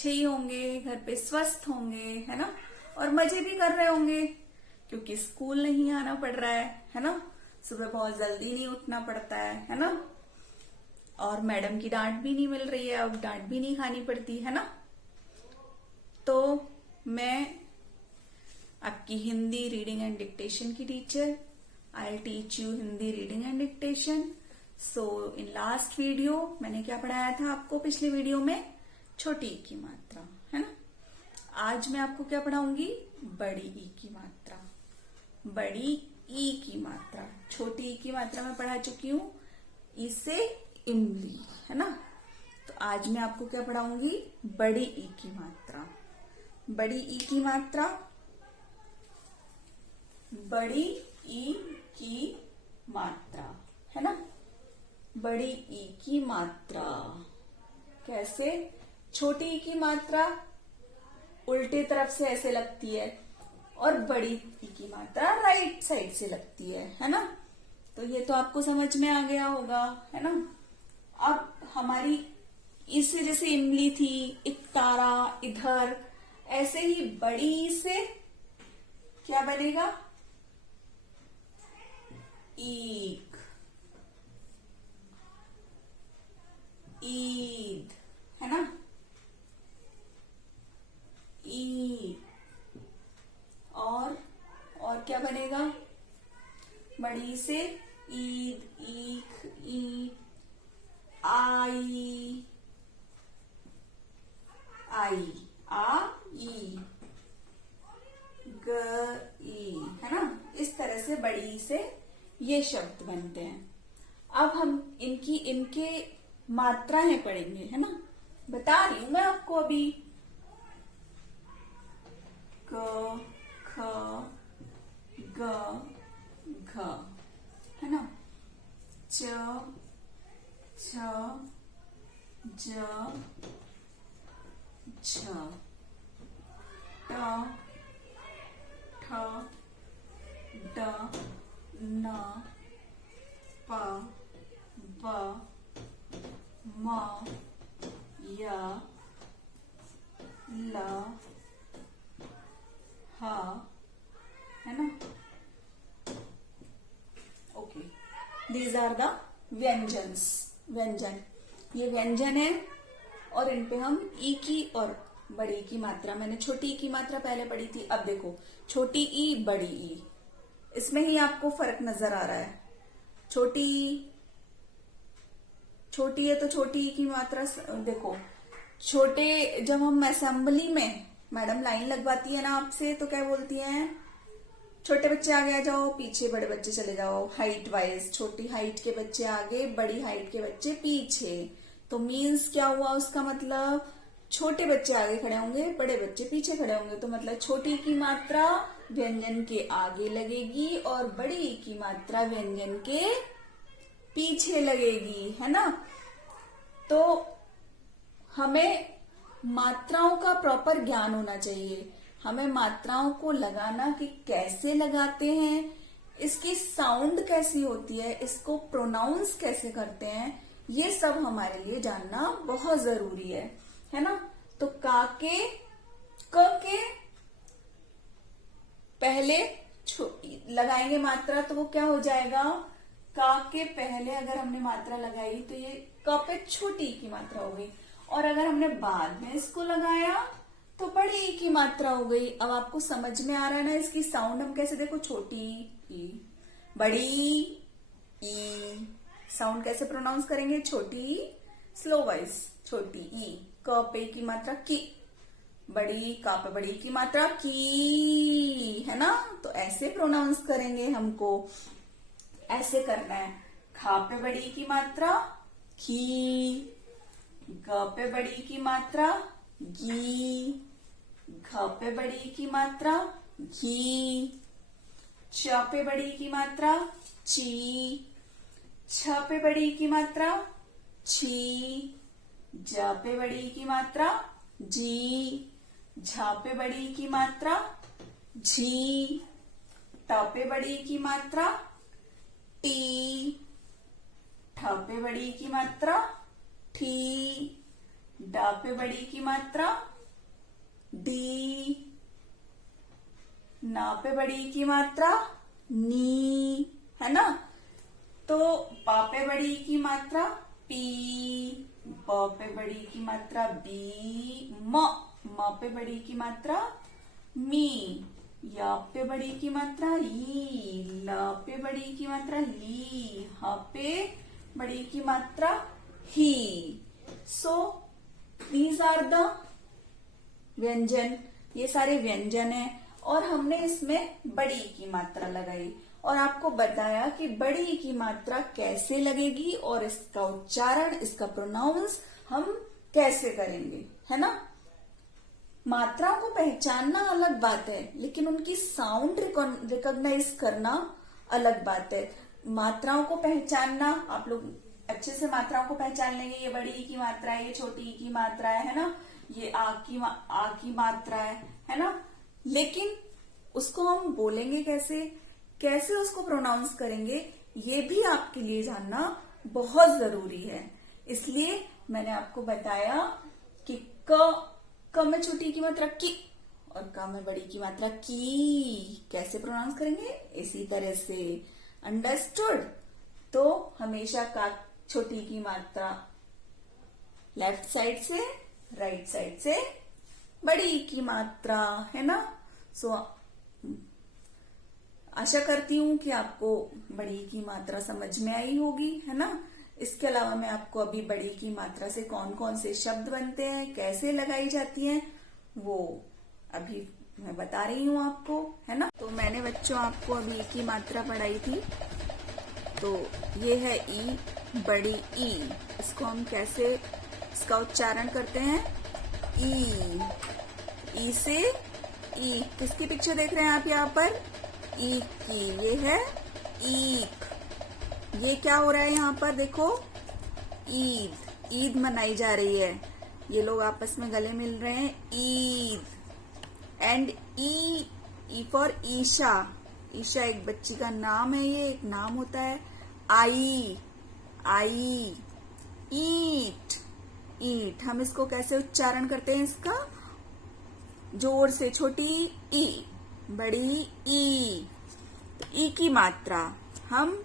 अच्छे ही होंगे, घर पे स्वस्थ होंगे, है ना। और मजे भी कर रहे होंगे क्योंकि स्कूल नहीं आना पड़ रहा है ना। सुबह बहुत जल्दी नहीं उठना पड़ता है ना। और मैडम की डांट भी नहीं मिल रही है, अब डांट भी नहीं खानी पड़ती है ना। तो मैं आपकी हिंदी रीडिंग एंड डिक्टेशन की teacher, I teach you Hindi reading and dictation. So in last video मैंने क्या पढ़ाया था आपको? पिछले वीडियो में छोटी ई की मात्रा, है ना। आज मैं आपको क्या पढ़ाऊंगी? बड़ी ई की मात्रा। बड़ी ई की मात्रा, छोटी ई की मात्रा मैं पढ़ा चुकी हूं, ई से इमली, है ना। तो आज मैं आपको क्या पढ़ाऊंगी? बड़ी ई की मात्रा। बड़ी ई की मात्रा, बड़ी ई की मात्रा, है ना। बड़ी ई की मात्रा कैसे? छोटी ई की मात्रा उल्टे तरफ से ऐसे लगती है और बड़ी ई की मात्रा राइट साइड से लगती है ना। तो ये तो आपको समझ में आ गया होगा, है ना। अब हमारी इससे जैसे इमली थी, एक तारा इधर, ऐसे ही बड़ी से क्या बनेगा? ईक, ईद, है ना। ईद। और क्या बनेगा? बड़ी से ईद, ईख, ईद, आई, आई, आई, गी, है ना। इस तरह से बड़ी से ये शब्द बनते हैं। अब हम इनके मात्राएं पढ़ेंगे, है ना। बता रही हूं मैं आपको अभी। क, ख, ग, घ, है ना। च, छ, ज, झ, ट, ठ, ड, न, प, ब, म, य, ल, ह, है ना। ओके, दीज आर द व्यंजन्स। व्यंजन, ये व्यंजन है और इन पे हम ई की और बड़ी ई की मात्रा, मैंने छोटी ई की मात्रा पहले पढ़ी थी। अब देखो, छोटी ई, बड़ी ई, इसमें ही आपको फर्क नजर आ रहा है। छोटी है तो छोटी ई की मात्रा देखो, छोटे जब हम असेंबली में मैडम लाइन लगवाती है ना आपसे, तो क्या बोलती हैं? छोटे बच्चे आगे आ जाओ, पीछे बड़े बच्चे चले जाओ, हाइट वाइज। छोटी हाइट के बच्चे आगे, बड़ी हाइट के बच्चे पीछे। तो मीन्स क्या हुआ उसका मतलब? छोटे बच्चे आगे खड़े होंगे, बड़े बच्चे पीछे खड़े होंगे। तो मतलब छोटी की मात्रा व्यंजन के आगे लगेगी और बड़ी की मात्रा व्यंजन के पीछे लगेगी, है ना। तो हमें मात्राओं का प्रॉपर ज्ञान होना चाहिए। हमें मात्राओं को लगाना कि कैसे लगाते हैं, इसकी साउंड कैसी होती है, इसको प्रोनाउंस कैसे करते हैं, ये सब हमारे लिए जानना बहुत जरूरी है ना। तो क के पहले लगाएंगे मात्रा, तो वो क्या हो जाएगा? का के पहले अगर हमने मात्रा लगाई तो ये क पे छोटी की मात्रा हो गई, और अगर हमने बाद में इसको लगाया तो बड़ी ई की मात्रा हो गई। अब आपको समझ में आ रहा है ना इसकी साउंड हम कैसे? देखो, छोटी ई, बड़ी ई, साउंड कैसे प्रोनाउंस करेंगे? छोटी ई, स्लो वाइज, छोटी ई। क पे की मात्रा की, बड़ी का पे बड़ी की मात्रा की, है ना। तो ऐसे प्रोनाउंस करेंगे, हमको ऐसे करना है। खा पे बड़ी की मात्रा खी, ग पे बड़ी की मात्रा गी, घ पे बड़ी की मात्रा घी, च पे बड़ी की मात्रा ची, छ पे बड़ी की मात्रा छी, ज पे बड़ी की मात्रा जी, झ पे बड़ी की मात्रा झी, ट पे बड़ी की मात्रा टी, ठ पे बड़ी की मात्रा ठी, ड पे बड़ी की मात्रा डी, ना पे बड़ी की मात्रा नी, है ना। तो पा पे बड़ी की मात्रा पी, ब पे बड़ी की मात्रा बी, म पे बड़ी की मात्रा मी, या पे बड़ी की मात्रा ई, ल पे बड़ी की मात्रा ली, ह पे बड़ी की मात्रा ही। सो दीज आर द व्यंजन, ये सारे व्यंजन है। और हमने इसमें बड़ी की मात्रा लगाई और आपको बताया कि बड़ी की मात्रा कैसे लगेगी और इसका उच्चारण, इसका प्रोनाउंस हम कैसे करेंगे, है ना। मात्राओं को पहचानना अलग बात है, लेकिन उनकी साउंड रिकॉग्नाइज करना अलग बात है। मात्राओं को पहचानना, आप लोग अच्छे से मात्राओं को पहचान लेंगे, ये बड़ी की मात्रा है, ये छोटी की मात्रा है ना, ये आ की मात्रा है ना। लेकिन उसको हम बोलेंगे कैसे, कैसे उसको प्रोनाउंस करेंगे, ये भी आपके लिए जानना बहुत जरूरी है। इसलिए मैंने आपको बताया कि क में छोटी की मात्रा की और क में बड़ी की मात्रा की कैसे प्रोनाउंस करेंगे, इसी तरह से। अंडरस्टूड। तो हमेशा का छोटी की मात्रा लेफ्ट साइड से, राइट साइड से बड़ी की मात्रा, है ना। सो आशा करती हूं कि आपको बड़ी की मात्रा समझ में आई होगी, है ना। इसके अलावा मैं आपको अभी बड़ी की मात्रा से कौन कौन से शब्द बनते हैं, कैसे लगाई जाती हैं, वो अभी मैं बता रही हूँ आपको, है ना। तो मैंने बच्चों आपको अभी ई की मात्रा पढ़ाई थी। तो ये है ई, बड़ी ई। इसको हम कैसे इसका उच्चारण करते हैं, ई से ई। किसकी पिक्चर देख रहे हैं आप यहाँ पर, ईक की। ये है ईक। ये क्या हो रहा है यहाँ पर, देखो ईद, ईद मनाई जा रही है। ये लोग आपस में गले मिल रहे हैं, Eid. And E for Isha. Isha एक बच्ची का नाम है, ये एक नाम होता है। आई, ईट, ईट। हम इसको कैसे उच्चारण करते हैं, इसका जोर से, छोटी ई, बड़ी ई। तो ई की मात्रा हम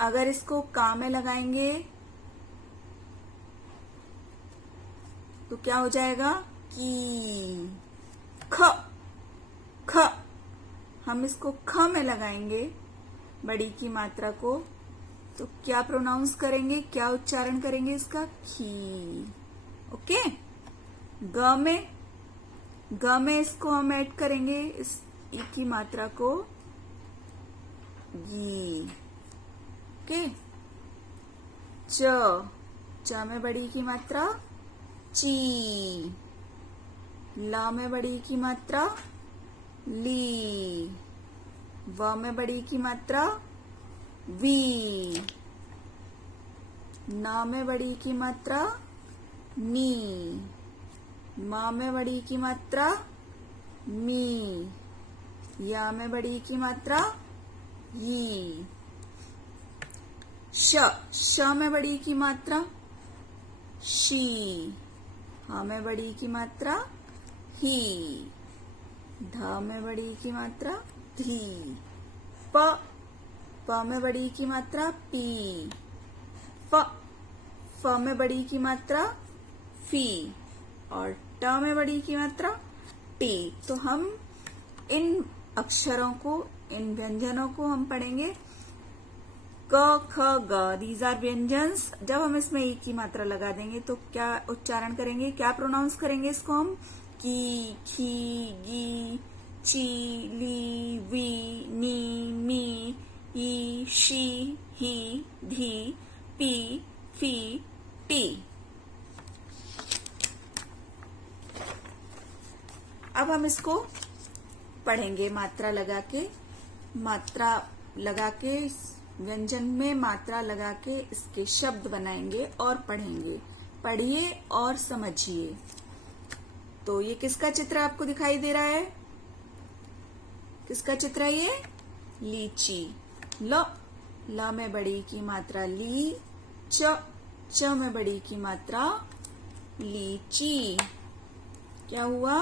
अगर इसको का में लगाएंगे तो क्या हो जाएगा, की। ख हम इसको ख में लगाएंगे बड़ी की मात्रा को, तो क्या प्रोनाउंस करेंगे, क्या उच्चारण करेंगे इसका, खी। ओके। ग में इसको हम ऐड करेंगे, इस ई की मात्रा को, गी। ओके। च में बड़ी की मात्रा ची, ला में बड़ी की मात्रा ली, व में बड़ी की मात्रा वी, ना में बड़ी की मात्रा नी, मा में बड़ी की मात्रा मी, या में बड़ी की मात्रा यी। श में बड़ी की मात्रा शी, हा में बड़ी की मात्रा ही, ध में बड़ी की मात्रा धी, प में बड़ी की मात्रा पी, फ में बड़ी की मात्रा फी, और ट में बड़ी की मात्रा टी। तो हम इन अक्षरों को, इन व्यंजनों को हम पढ़ेंगे क ख ग। दीज आर व्यंजन्स। जब हम इसमें ई की मात्रा लगा देंगे तो क्या उच्चारण करेंगे, क्या प्रोनाउंस करेंगे इसको हम, की, खी, गी, ची, ली, we, knee, me, E, she, ही, धी, पी, फी, टी। अब हम इसको पढ़ेंगे मात्रा लगा के, व्यंजन में मात्रा लगा के इसके शब्द बनाएंगे और पढ़ेंगे। पढ़िए और समझिए। तो ये किसका चित्र आपको दिखाई दे रहा है, किसका चित्र है ये, लीची। ल में बड़ी की मात्रा ली, च में बड़ी की मात्रा लीची। क्या हुआ,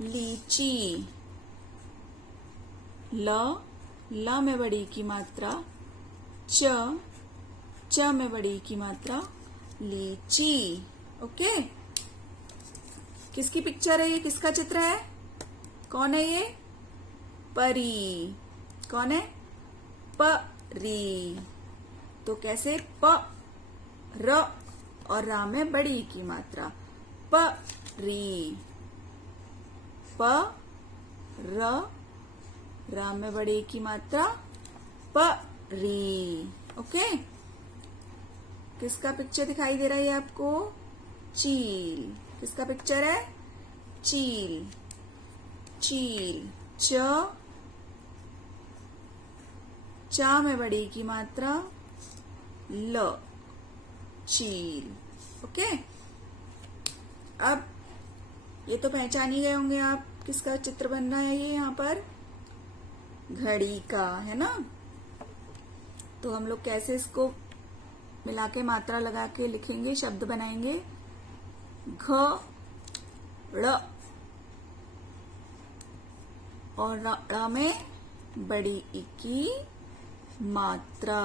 लीची। ल में बड़ी की मात्रा च में बड़ी की मात्रा लीची। ओके, किसकी पिक्चर है ये, किसका चित्र है, कौन है ये, परी। कौन है, परी। तो कैसे, प र और रा में बड़ी की मात्रा परी, प र रा में बड़ी की मात्रा परी। ओके, किसका पिक्चर दिखाई दे रहा है आपको, चील। किसका पिक्चर है, चील। चील, चा में बड़ी की मात्रा ल, चील। ओके, अब ये तो पहचान ही गए होंगे आप, किसका चित्र बन रहा है ये यहाँ पर, घड़ी का, है ना। तो हम लोग कैसे इसको मिला के मात्रा लगा के लिखेंगे, शब्द बनाएंगे, घ ड़ और ड़ में बड़ी ई की मात्रा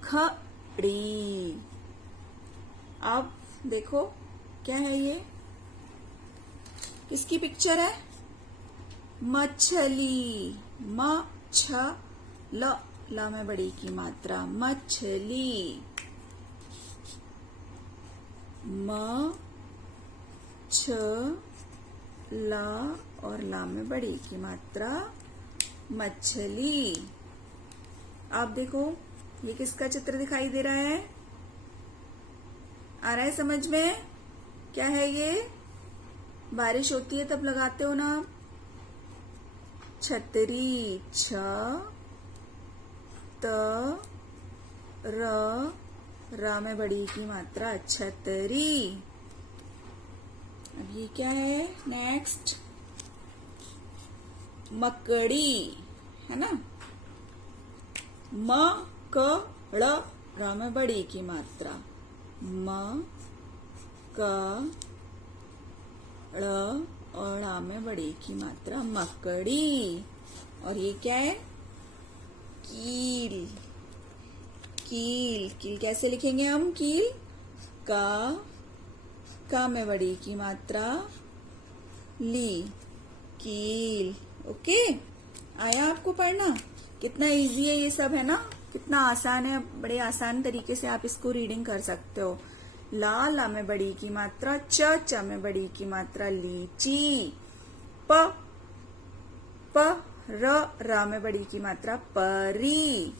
घड़ी। अब देखो क्या है ये, किसकी पिक्चर है, मछली। छ ल में बड़ी की मात्रा मछली। छ ला और ला में बड़ी की मात्रा मछली। आप देखो ये किसका चित्र दिखाई दे रहा है, आ रहा है समझ में, क्या है ये, बारिश होती है तब लगाते हो ना, छतरी। छ त र में बड़ी की मात्रा छतरी। अब ये क्या है, नेक्स्ट मकड़ी, है ना। म क ड़ र में बड़ी की मात्रा म क ड़ और ड़ा में बड़ी की मात्रा मकड़ी। और ये क्या है, कील। कील, कील कैसे लिखेंगे हम, कील का में बड़ी की मात्रा ली, कील। ओके, आया आपको पढ़ना, कितना इजी है ये सब, है ना, कितना आसान है, बड़े आसान तरीके से आप इसको रीडिंग कर सकते हो। ला में बड़ी की मात्रा च में बड़ी की मात्रा लीची। प र में बड़ी की मात्रा परी।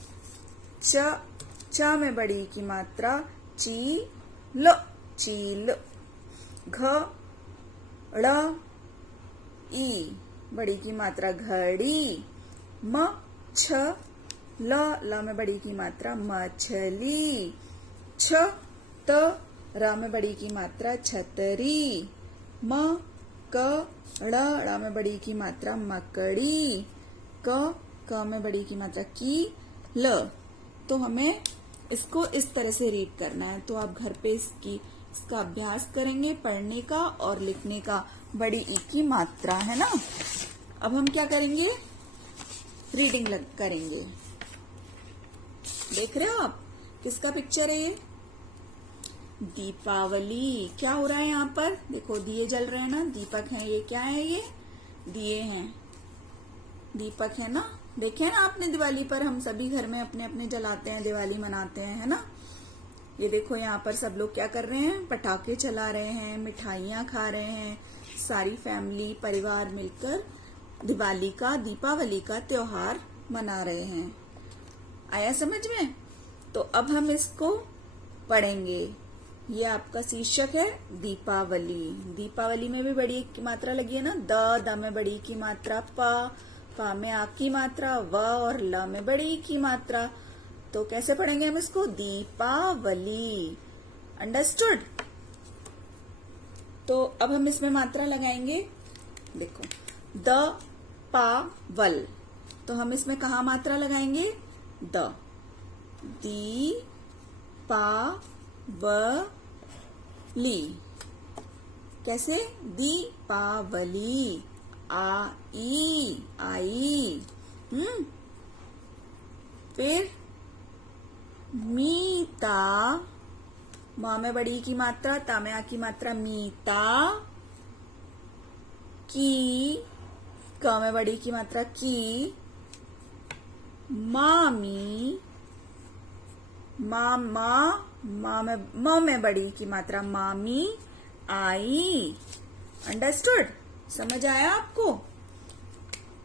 च में बड़ी की मात्रा चील, चील। घ ड़ ई बड़ी की मात्रा घड़ी। छ ल में बड़ी की मात्रा मछली। छ त र में बड़ी की मात्रा छतरी। क ड़ में बड़ी की मात्रा मकड़ी। क में बड़ी की मात्रा की ल। तो हमें इसको इस तरह से रीड करना है, तो आप घर पे इसका अभ्यास करेंगे, पढ़ने का और लिखने का, बड़ी ई की मात्रा, है ना। अब हम क्या करेंगे, रीडिंग करेंगे। देख रहे हो आप, किसका पिक्चर है ये, दीपावली। क्या हो रहा है यहाँ पर, देखो दिए जल रहे हैं ना, दीपक हैं, ये क्या है, ये दिए हैं, दीपक है ना। देखे ना आपने, दिवाली पर हम सभी घर में अपने अपने जलाते हैं, दिवाली मनाते हैं, है ना। ये देखो यहाँ पर सब लोग क्या कर रहे हैं, पटाखे चला रहे हैं, मिठाइयाँ खा रहे हैं, सारी फैमिली परिवार मिलकर दीपावली का त्योहार मना रहे हैं। आया समझ में। तो अब हम इसको पढ़ेंगे। ये आपका शीर्षक है दीपावली। दीपावली में भी बड़ी की मात्रा लगी है ना, द में बड़ी की मात्रा पा में आ की मात्रा व और ल में बड़ी की मात्रा। तो कैसे पढ़ेंगे हम इसको, दीपावली। अंडरस्टूड। तो अब हम इसमें मात्रा लगाएंगे, देखो द पा वल, तो हम इसमें कहा मात्रा लगाएंगे, द। दी पा व ली, कैसे, दीपावली। आई, आई। फिर मीता, माँ में बड़ी की मात्रा, ता में आ की मात्रा, मीता। की, क में बड़ी की मात्रा, की। मामी, मामा, माँ में बड़ी की मात्रा, मामी। आई। अंडरस्टूड? समझ आया आपको?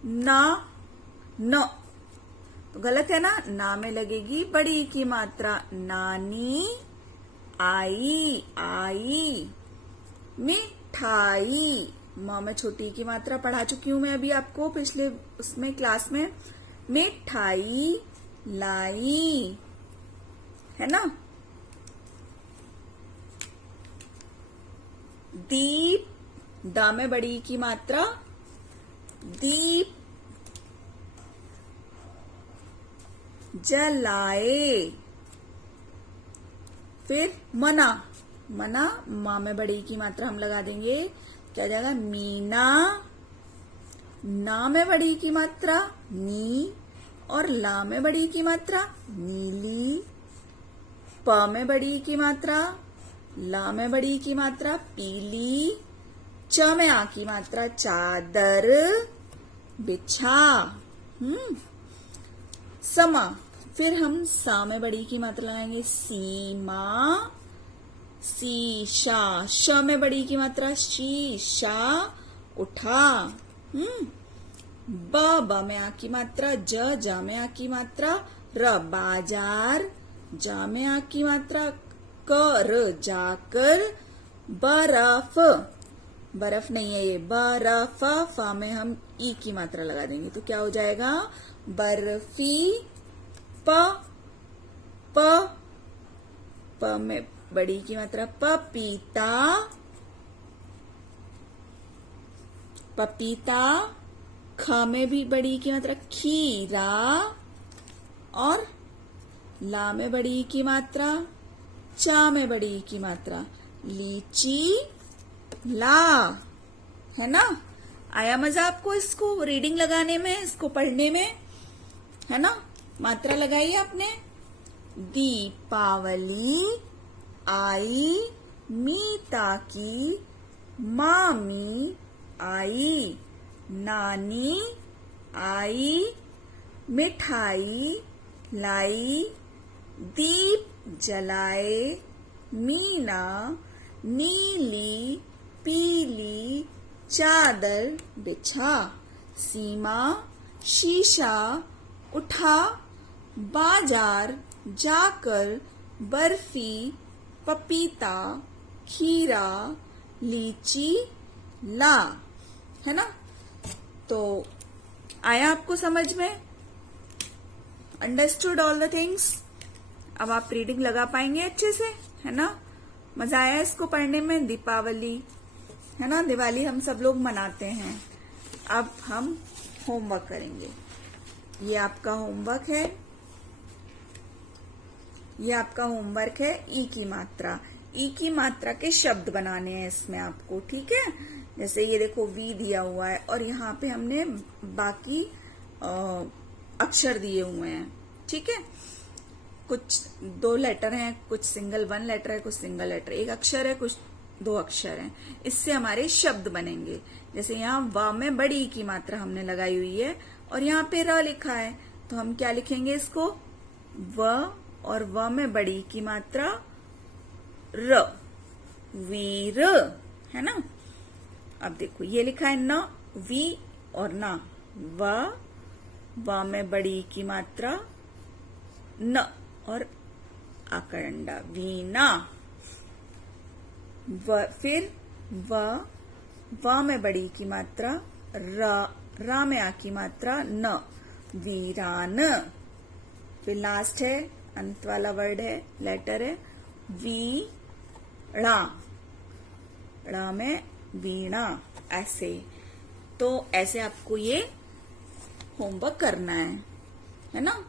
ना, न तो गलत है ना में लगेगी बड़ी की मात्रा, नानी। आई, आई। मिठाई, माँ में छोटी की मात्रा पढ़ा चुकी हूं मैं अभी आपको पिछले उसमें क्लास में। मिठाई लाई, है ना। दीप, दा में बड़ी की मात्रा, दीप जलाए। फिर मना, मना, माँ में बड़ी की मात्रा हम लगा देंगे, क्या जाएगा, मीना। ना में बड़ी की मात्रा, नी। और ला में बड़ी की मात्रा, नीली। प में बड़ी की मात्रा, ला में बड़ी की मात्रा, पीली। च में आ की मात्रा, चादर, बिछा। समा, फिर हम सा में बड़ी की मात्रा लगाएंगे, सीमा। शीशा, श में बड़ी की मात्रा, शीशा, उठा। ब में आ की मात्रा, ज में आ की मात्रा, र, बाजार। जा में आ की मात्रा, कर, जाकर। बर्फ, बर्फ नहीं है ये, बर्फ। फा में हम ई की मात्रा लगा देंगे तो क्या हो जाएगा, बर्फी। प में बड़ी की मात्रा, पपीता, पपीता। ख में भी बड़ी की मात्रा, खीरा। और ला में बड़ी की मात्रा, चा में बड़ी की मात्रा, लीची, ला। है ना। आया मजा आपको इसको रीडिंग लगाने में, इसको पढ़ने में, है ना। मात्रा लगाई आपने। दीपावली आई, मीता की मामी आई, नानी आई, मिठाई लाई, दीप जलाए, मीना, नीली पीली चादर बिछा, सीमा शीशा उठा, बाजार जाकर बर्फी पपीता खीरा लीची ला। है ना। तो आया आपको समझ में? Understood all the things. अब आप रीडिंग लगा पाएंगे अच्छे से, है ना। मजा आया इसको पढ़ने में। दीपावली, है ना, दिवाली हम सब लोग मनाते हैं। अब हम होमवर्क करेंगे। ये आपका होमवर्क है, ये आपका होमवर्क है। ई की मात्रा, ई की मात्रा के शब्द बनाने हैं इसमें आपको, ठीक है। जैसे ये देखो वी दिया हुआ है और यहाँ पे हमने बाकी अक्षर दिए हुए हैं, ठीक है। कुछ 2 लेटर हैं, कुछ सिंगल 1 लेटर है, कुछ सिंगल लेटर 1 अक्षर है, कुछ 2 अक्षर हैं। इससे हमारे शब्द बनेंगे। जैसे यहाँ व में बड़ी ई की मात्रा हमने लगाई हुई है और यहाँ पे र लिखा है, तो हम क्या लिखेंगे इसको, व और व में बड़ी ई की मात्रा र, वीर, है ना। अब देखो ये लिखा है न, वी और ना, व में बड़ी ई की मात्रा न और आकरंडा, वीना। फिर व में बड़ी की मात्रा रा में आ की मात्रा न, वीरान। फिर लास्ट है, अंत वाला वर्ड है, लेटर है, वीणा, ड़ा में वीणा। ऐसे तो ऐसे आपको ये होमवर्क करना है ना।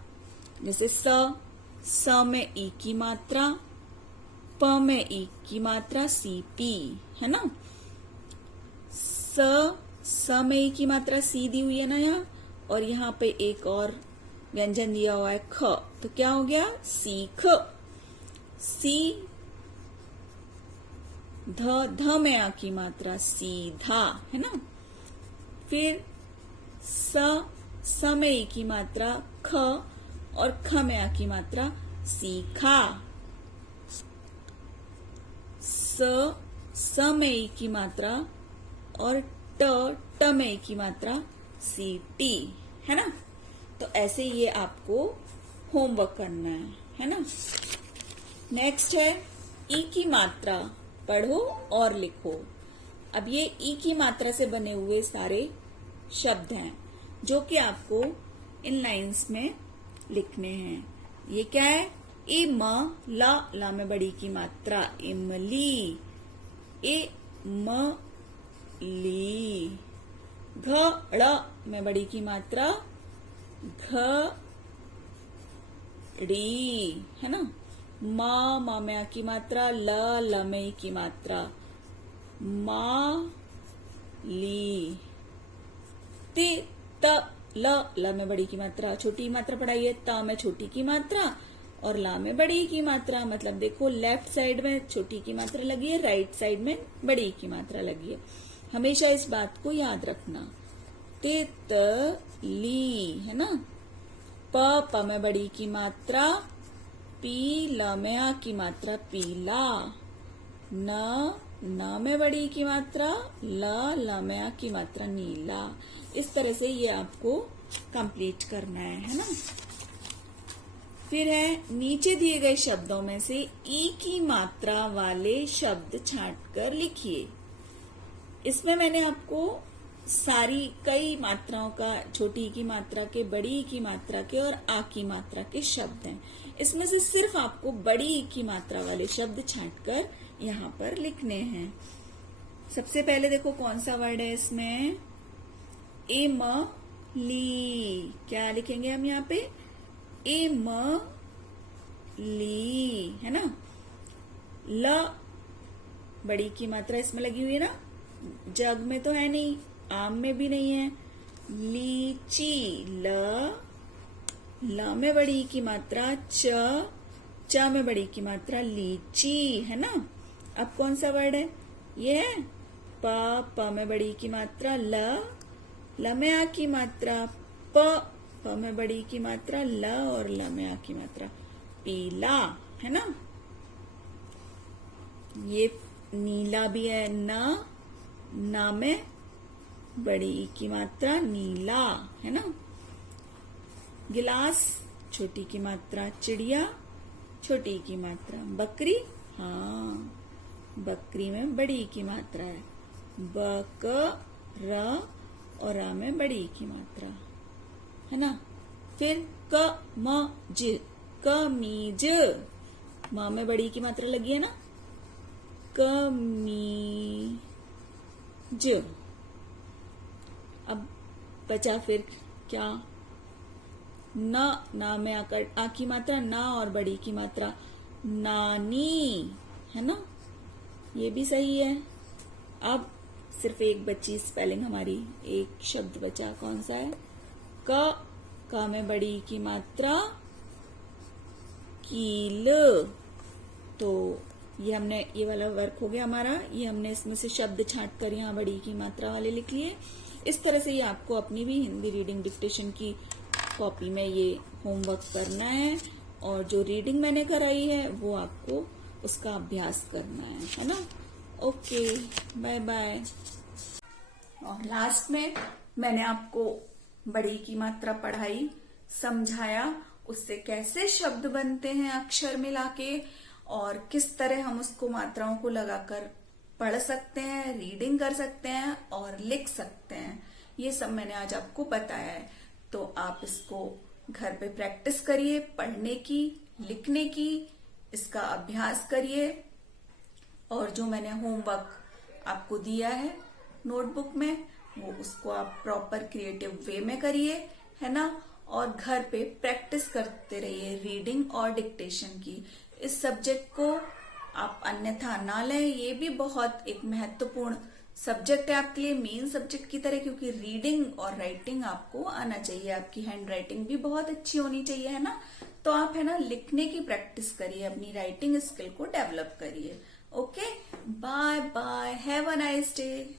जैसे स में ई की मात्रा, प में ई की मात्रा, सीपी, है ना। स में ई की मात्रा सी दी हुई है ना यहाँ, और यहाँ पे एक और व्यंजन दिया हुआ है ख, तो क्या हो गया सीख। सी ध में आ की मात्रा सीधा, है ना। फिर स में ई की मात्रा ख, और ख में आ की मात्रा सीखा। स में ई की मात्रा, और ट में ई की मात्रा सीटी, है ना। तो ऐसे ये आपको होमवर्क करना है ना। नेक्स्ट है ई की मात्रा पढ़ो और लिखो। अब ये ई की मात्रा से बने हुए सारे शब्द हैं जो कि आपको इन लाइंस में लिखने हैं। ये क्या है? इम ला में बड़ी की मात्रा इमली, ए म ली। घ ड़ में बड़ी की मात्रा घ ड़ी, है ना। मा में आ की मात्रा ल में ई की मात्रा मा ली। ति त ल में बड़ी की मात्रा छोटी मात्रा पढ़ाई है, त में छोटी की मात्रा और ला में बड़ी की मात्रा। मतलब देखो लेफ्ट साइड में छोटी की मात्रा लगी है, राइट साइड में बड़ी की मात्रा लगी है। हमेशा इस बात को याद रखना। तितली, है ना। प में बड़ी की मात्रा पी, ल में आ की मात्रा पीला। न में बड़ी की मात्रा ल में आ की मात्रा नीला। इस तरह से ये आपको कंप्लीट करना है ना। फिर है नीचे दिए गए शब्दों में से ई की मात्रा वाले शब्द छांटकर लिखिए। इसमें मैंने आपको सारी कई मात्राओं का, छोटी की मात्रा के, बड़ी की मात्रा के और आ की मात्रा के शब्द हैं। इसमें से सिर्फ आपको बड़ी की मात्रा वाले शब्द छांटकर यहाँ पर लिखने हैं। सबसे पहले देखो कौन सा वर्ड है इसमें, इमली। क्या लिखेंगे हम यहाँ पे? इमली, है ना। ल बड़ी की मात्रा इसमें लगी हुई है ना, जग में तो है नहीं, आम में भी नहीं है। लीची, ल में बड़ी की मात्रा च में बड़ी की मात्रा लीची, है ना। अब कौन सा वर्ड है? ये है प में बड़ी की मात्रा ल में आ की मात्रा प में बड़ी की मात्रा ल और ल में आ की मात्रा पीला, है ना। ये नीला भी है, न में बड़ी की मात्रा नीला, है ना। गिलास, छोटी की मात्रा चिड़िया, छोटी की मात्रा बकरी। हाँ, बकरी में बड़ी की मात्रा है र और रा में बड़ी की मात्रा, है ना। फिर कमीज, म में बड़ी की मात्रा लगी है ना, कमीज। अब बचा फिर क्या? न में आकर आ की मात्रा न और बड़ी की मात्रा नानी, है ना। ये भी सही है। अब सिर्फ एक बची स्पेलिंग हमारी, एक शब्द बचा, कौन सा है? क में बड़ी की मात्रा कील। तो ये हमने, ये वाला वर्क हो गया हमारा। ये हमने इसमें से शब्द छांट कर यहाँ बड़ी की मात्रा वाले लिख लिए। इस तरह से ये आपको अपनी भी हिंदी रीडिंग डिक्टेशन की कॉपी में ये होमवर्क करना है, और जो रीडिंग मैंने कराई है वो आपको उसका अभ्यास करना है ना। Okay, bye bye. और लास्ट में मैंने आपको बड़ी की मात्रा पढ़ाई, समझाया, उससे कैसे शब्द बनते हैं अक्षर मिला के, और किस तरह हम उसको मात्राओं को लगाकर पढ़ सकते हैं, रीडिंग कर सकते हैं और लिख सकते हैं। ये सब मैंने आज आपको बताया है। तो आप इसको घर पे प्रैक्टिस करिए, पढ़ने की, लिखने की, इसका अभ्यास करिए। और जो मैंने होमवर्क आपको दिया है नोटबुक में, वो उसको आप प्रॉपर क्रिएटिव वे में करिए, है ना। और घर पे प्रैक्टिस करते रहिए रीडिंग और डिक्टेशन की। इस सब्जेक्ट को आप अन्यथा ना लें। ये भी बहुत एक महत्वपूर्ण सब्जेक्ट है आपके लिए, मेन सब्जेक्ट की तरह, क्योंकि रीडिंग और राइटिंग आपको आना चाहिए। आपकी हैंड राइटिंग भी बहुत अच्छी होनी चाहिए, है ना। तो आप है ना लिखने की प्रैक्टिस करिए, अपनी राइटिंग स्किल को डेवलप करिए। Okay, bye bye, have a nice day.